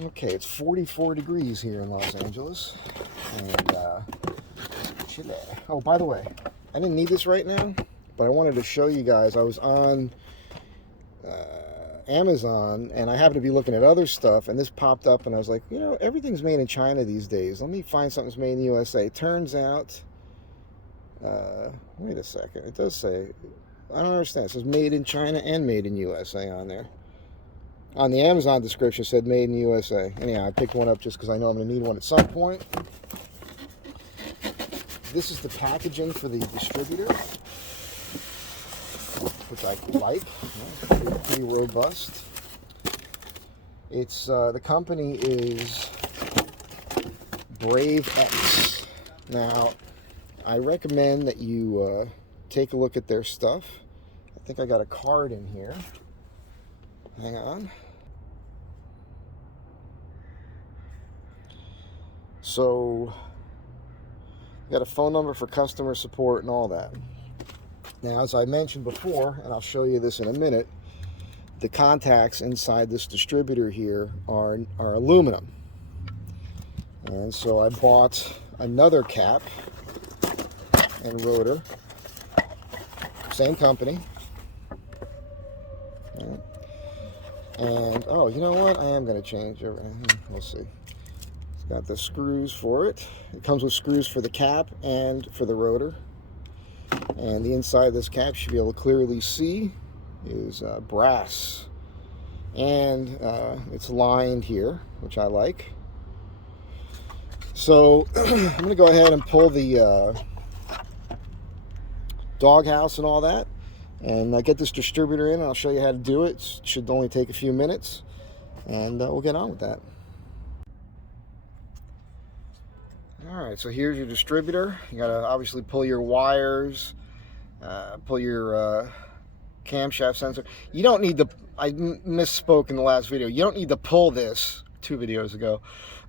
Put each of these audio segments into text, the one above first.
Okay, it's 44 degrees here in Los Angeles. And, Chile. Oh, by the way, I didn't need this right now, but I wanted to show you guys. I was on Amazon, and I happened to be looking at other stuff, and this popped up, and I was like, you know, everything's made in China these days. Let me find something that's made in the USA. Turns out, wait a second. It does say, I don't understand. It says made in China and made in USA on there. On the Amazon description, it said made in USA. Anyhow, I picked one up just because I know I'm going to need one at some point. This is the packaging for the distributor, which I like. Pretty robust. It's the company is Brave X. Now, I recommend that you take a look at their stuff. I think I got a card in here. Hang on. So, got a phone number for customer support and all that. Now, as I mentioned before, and I'll show you this in a minute, the contacts inside this distributor here are aluminum. And so I bought another cap and rotor, same company. And, oh, you know what? I am going to change everything. We'll see. It's got the screws for it. It comes with screws for the cap and for the rotor. And the inside of this cap, you should be able to clearly see, is brass. And it's lined here, which I like. So I'm going to go ahead and pull the doghouse and all that, and get this distributor in, and I'll show you how to do it. It should only take a few minutes, and we'll get on with that. Alright, so here's your distributor. You got to obviously pull your wires, pull your camshaft sensor. You don't need to, I misspoke in the last video, you don't need to pull this 2 videos ago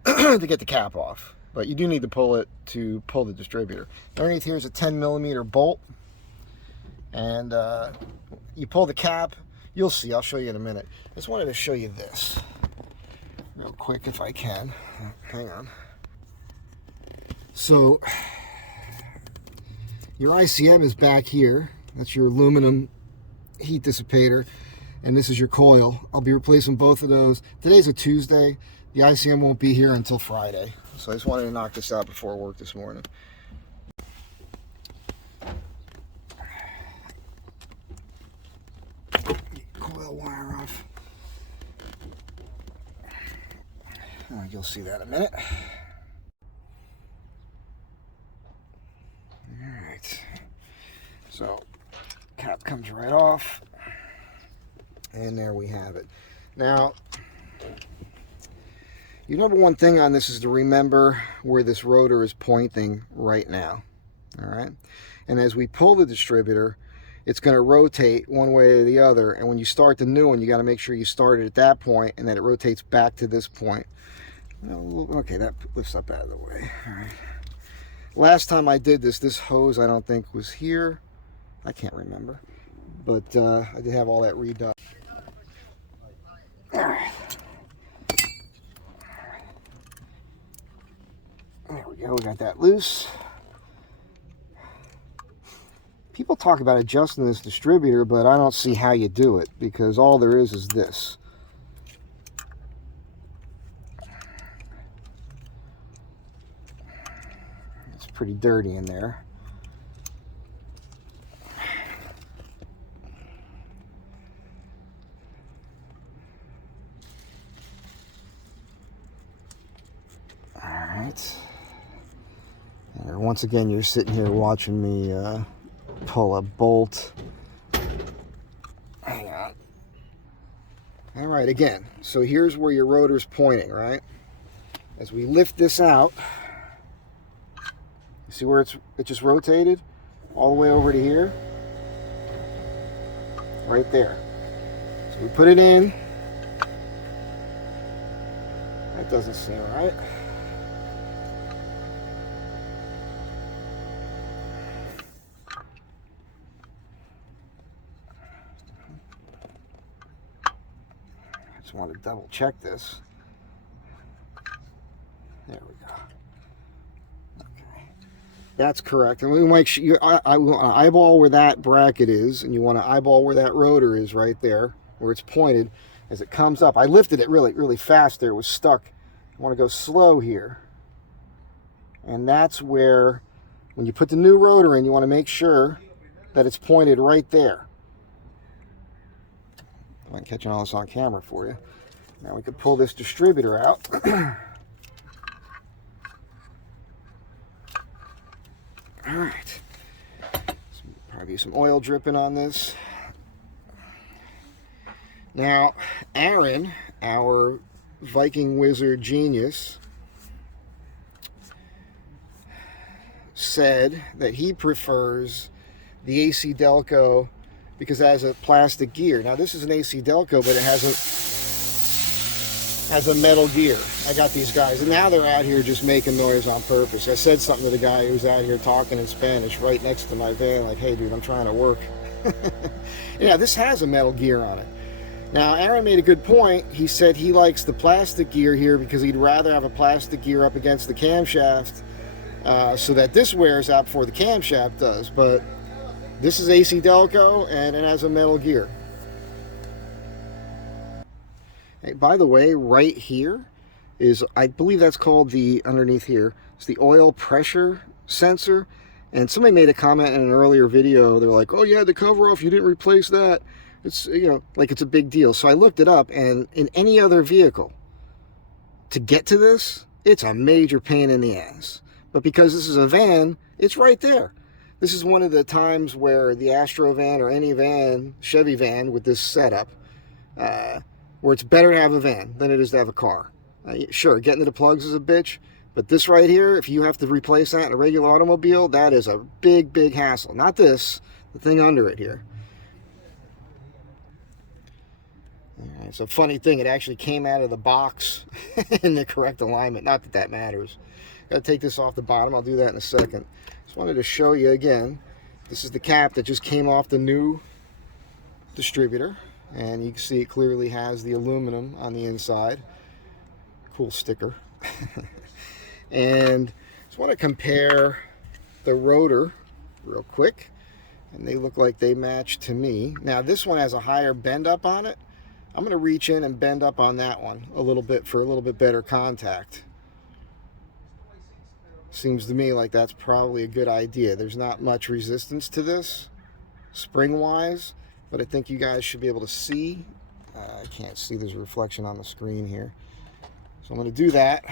to get the cap off, but you do need to pull it to pull the distributor. Underneath here is a 10mm bolt, and you pull the cap. You'll see, I'll show you in a minute. I just wanted to show you this real quick if I can. Hang on. So your ICM is back here. That's your aluminum heat dissipator, and this is your coil. I'll be replacing both of those. Today's a Tuesday. The ICM won't be here until Friday, so I just wanted to knock this out before work this morning. Coil wire off. You'll see that in a minute. Alright, so cap comes right off, and there we have it. Now, your number one thing on this is to remember where this rotor is pointing right now. Alright, and as we pull the distributor, it's going to rotate one way or the other, and when you start the new one, you got to make sure you start it at that point, and then it rotates back to this point. Okay, that lifts up out of the way. Alright. Last time I did this hose I don't think was here. I can't remember. But I did have all that redone. Alright. There we go, we got that loose. People talk about adjusting this distributor, but I don't see how you do it, because all there is this. It's pretty dirty in there. Alright. And once again, you're sitting here watching me pull a bolt. Hang on. Alright, again, so here's where your rotor's pointing, right? As we lift this out, you see where it just rotated all the way over to here? Right there. So we put it in. That doesn't seem right. I just want to double check this. There we go. Okay. That's correct. And we might I want to eyeball where that bracket is, and you want to eyeball where that rotor is right there, where it's pointed as it comes up. I lifted it really, really fast there. It was stuck. I want to go slow here. And that's where, when you put the new rotor in, you want to make sure that it's pointed right there. I'm catching all this on camera for you. Now we can pull this distributor out. All right. Probably some oil dripping on this. Now, Aaron, our Viking Wizard genius, said that he prefers the AC Delco because it has a plastic gear. Now this is an AC Delco, but it has a metal gear. I got these guys, and now they're out here just making noise on purpose. I said something to the guy who was out here talking in Spanish right next to my van, like, hey dude, I'm trying to work. Yeah, this has a metal gear on it. Now Aaron made a good point. He said he likes the plastic gear here because he'd rather have a plastic gear up against the camshaft so that this wears out before the camshaft does. But this is AC Delco, and it has a metal gear. Hey, by the way, right here is, I believe that's called the, underneath here, it's the oil pressure sensor. And somebody made a comment in an earlier video. They're like, oh, you had the cover off, you didn't replace that. It's, you know, like it's a big deal. So I looked it up, and in any other vehicle, to get to this, it's a major pain in the ass. But because this is a van, it's right there. This is one of the times where the Astro van or any van, Chevy van with this setup, where it's better to have a van than it is to have a car. Sure, getting to the plugs is a bitch, but this right here, if you have to replace that in a regular automobile, that is a big, big hassle. Not this, the thing under it here. All right, so funny thing, it actually came out of the box in the correct alignment. Not that that matters. Got to take this off the bottom. I'll do that in a second. Just wanted to show you again. This is the cap that just came off the new distributor, and you can see it clearly has the aluminum on the inside. Cool sticker. And just want to compare the rotor real quick, and they look like they match to me. Now this one has a higher bend up on it. I'm going to reach in and bend up on that one a little bit for a little bit better contact. Seems to me like that's probably a good idea. There's not much resistance to this spring-wise, but I think you guys should be able to see. I can't see, there's a reflection on the screen here. So I'm going to do that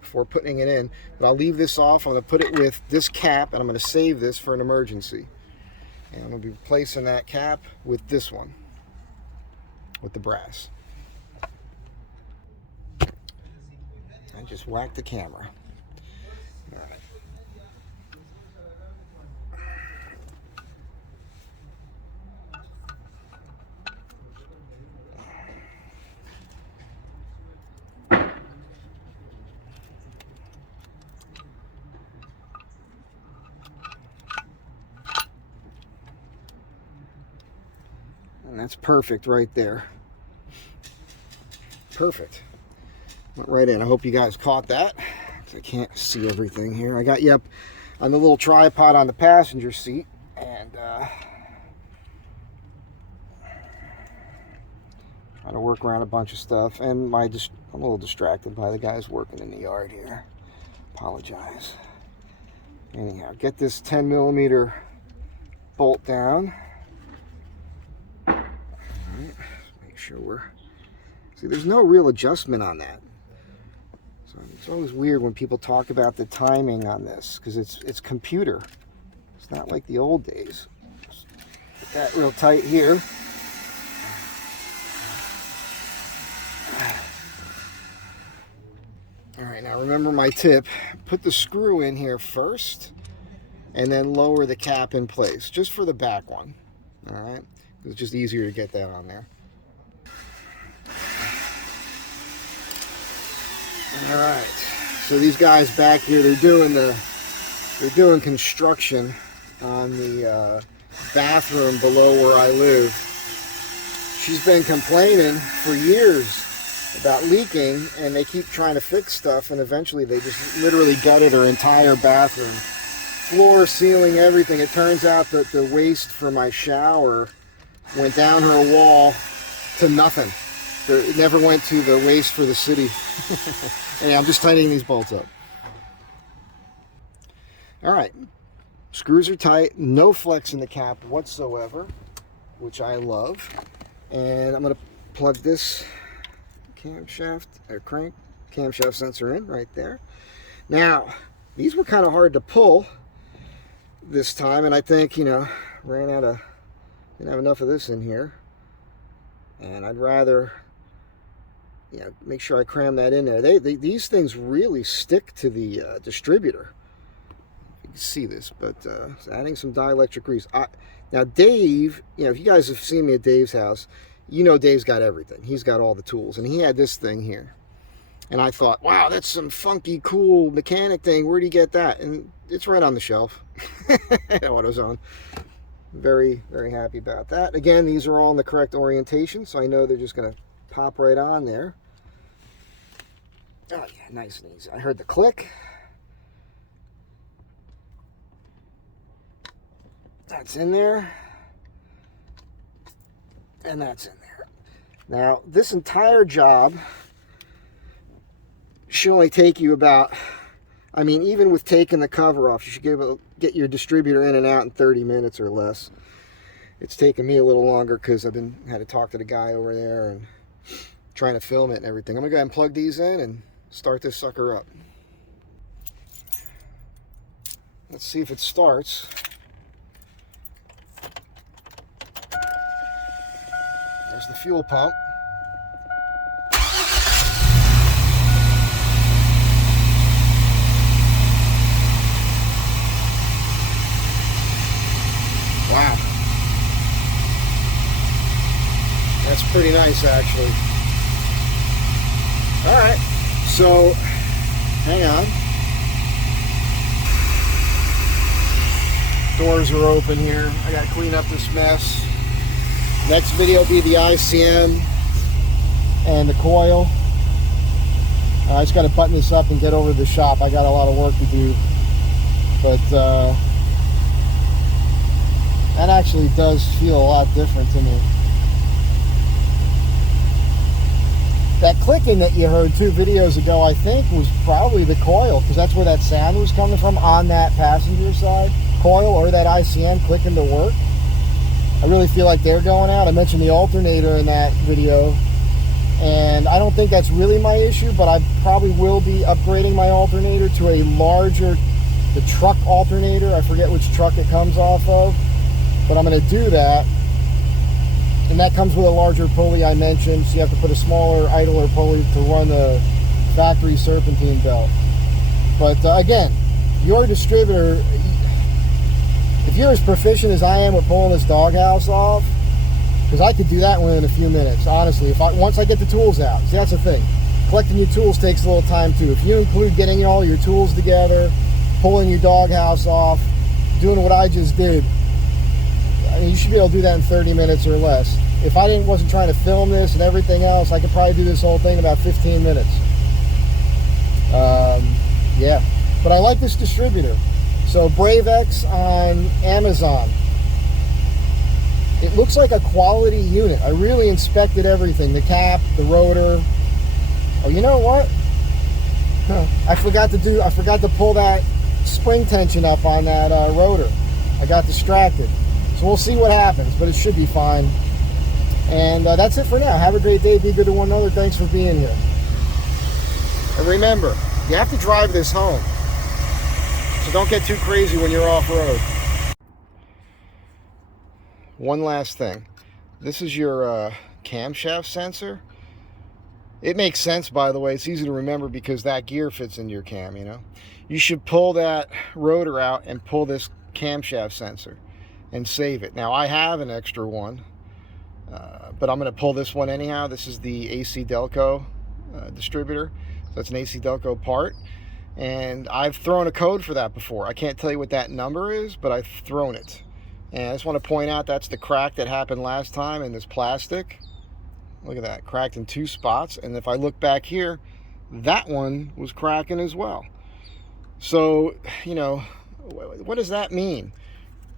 before putting it in, but I'll leave this off. I'm going to put it with this cap, and I'm going to save this for an emergency. And I'm going to be replacing that cap with this one, with the brass. I just whacked the camera. All right. And that's perfect right there. Perfect. Went right in. I hope you guys caught that. I can't see everything here. I got you up on the little tripod on the passenger seat, and trying to work around a bunch of stuff. And I'm a little distracted by the guys working in the yard here. Apologize. Anyhow, get this 10mm bolt down. All right, make sure we're. See, there's no real adjustment on that. So it's always weird when people talk about the timing on this, because it's computer. It's not like the old days. Just get that real tight here. All right, now remember my tip. Put the screw in here first, and then lower the cap in place, just for the back one. All right, it's just easier to get that on there. All right, so these guys back here, they're doing construction on the bathroom below where I live. She's been complaining for years about leaking, and they keep trying to fix stuff, and eventually they just literally gutted her entire bathroom. Floor, ceiling, everything. It turns out that the waste for my shower went down her wall to nothing. It never went to the waste for the city. Anyway, I'm just tightening these bolts up. All right, screws are tight, no flex in the cap whatsoever, which I love. And I'm going to plug this camshaft or crank camshaft sensor in right there. Now, these were kind of hard to pull this time, and I think, you know, didn't have enough of this in here, and I'd rather, you know, make sure I cram that in there. These things really stick to the distributor. You can see this, but adding some dielectric grease. Now Dave, you know, if you guys have seen me at Dave's house, you know Dave's got everything. He's got all the tools, and he had this thing here. And I thought, wow, that's some funky, cool mechanic thing. Where'd he get that? And it's right on the shelf at AutoZone. Very, very happy about that. Again, these are all in the correct orientation, so I know they're just going to pop right on there. Oh, yeah, nice and easy. I heard the click. That's in there. And that's in there. Now, this entire job should only take you about, I mean, even with taking the cover off, you should get your distributor in and out in 30 minutes or less. It's taken me a little longer because I've had to talk to the guy over there and trying to film it and everything. I'm going to go ahead and plug these in and start this sucker up. Let's see if it starts. There's the fuel pump. Wow. That's pretty nice, actually. All right, so hang on. Doors are open here. I got to clean up this mess. Next video will be the ICM and the coil. I just got to button this up and get over to the shop. I got a lot of work to do, but that actually does feel a lot different to me. That clicking that you heard 2 videos ago, I think, was probably the coil, because that's where that sound was coming from on that passenger side. Coil or that ICM clicking to work. I really feel like they're going out. I mentioned the alternator in that video, and I don't think that's really my issue, but I probably will be upgrading my alternator to a larger, the truck alternator. I forget which truck it comes off of, but I'm going to do that. And that comes with a larger pulley I mentioned, so you have to put a smaller idler pulley to run the factory serpentine belt. But again, your distributor, if you're as proficient as I am with pulling this doghouse off, because I could do that within a few minutes, honestly. Once I get the tools out, see, that's the thing. Collecting your tools takes a little time too. If you include getting all your tools together, pulling your doghouse off, doing what I just did, I mean, you should be able to do that in 30 minutes or less. If I wasn't trying to film this and everything else, I could probably do this whole thing in about 15 minutes. Yeah, but I like this distributor. So BraveX on Amazon. It looks like a quality unit. I really inspected everything. The cap, the rotor. Oh, you know what? I forgot to pull that spring tension up on that rotor. I got distracted. So we'll see what happens, but it should be fine. And that's it for now. Have a great day. Be good to one another. Thanks for being here. And remember, you have to drive this home. So don't get too crazy when you're off-road. One last thing. This is your camshaft sensor. It makes sense, by the way. It's easy to remember because that gear fits into your cam, you know. You should pull that rotor out and pull this camshaft sensor and save it. Now, I have an extra one, but I'm going to pull this one anyhow. This is the AC Delco distributor. So that's an AC Delco part. And I've thrown a code for that before. I can't tell you what that number is, but I've thrown it. And I just want to point out that's the crack that happened last time in this plastic. Look at that, cracked in 2 spots. And if I look back here, that one was cracking as well. So, you know, what does that mean?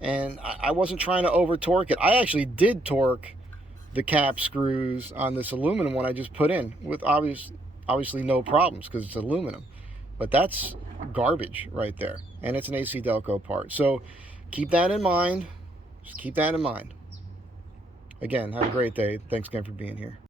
And I wasn't trying to over torque it. I actually did torque the cap screws on this aluminum one I just put in with obviously no problems because it's aluminum. But that's garbage right there. And it's an AC Delco part. So keep that in mind. Just keep that in mind. Again, have a great day. Thanks again for being here.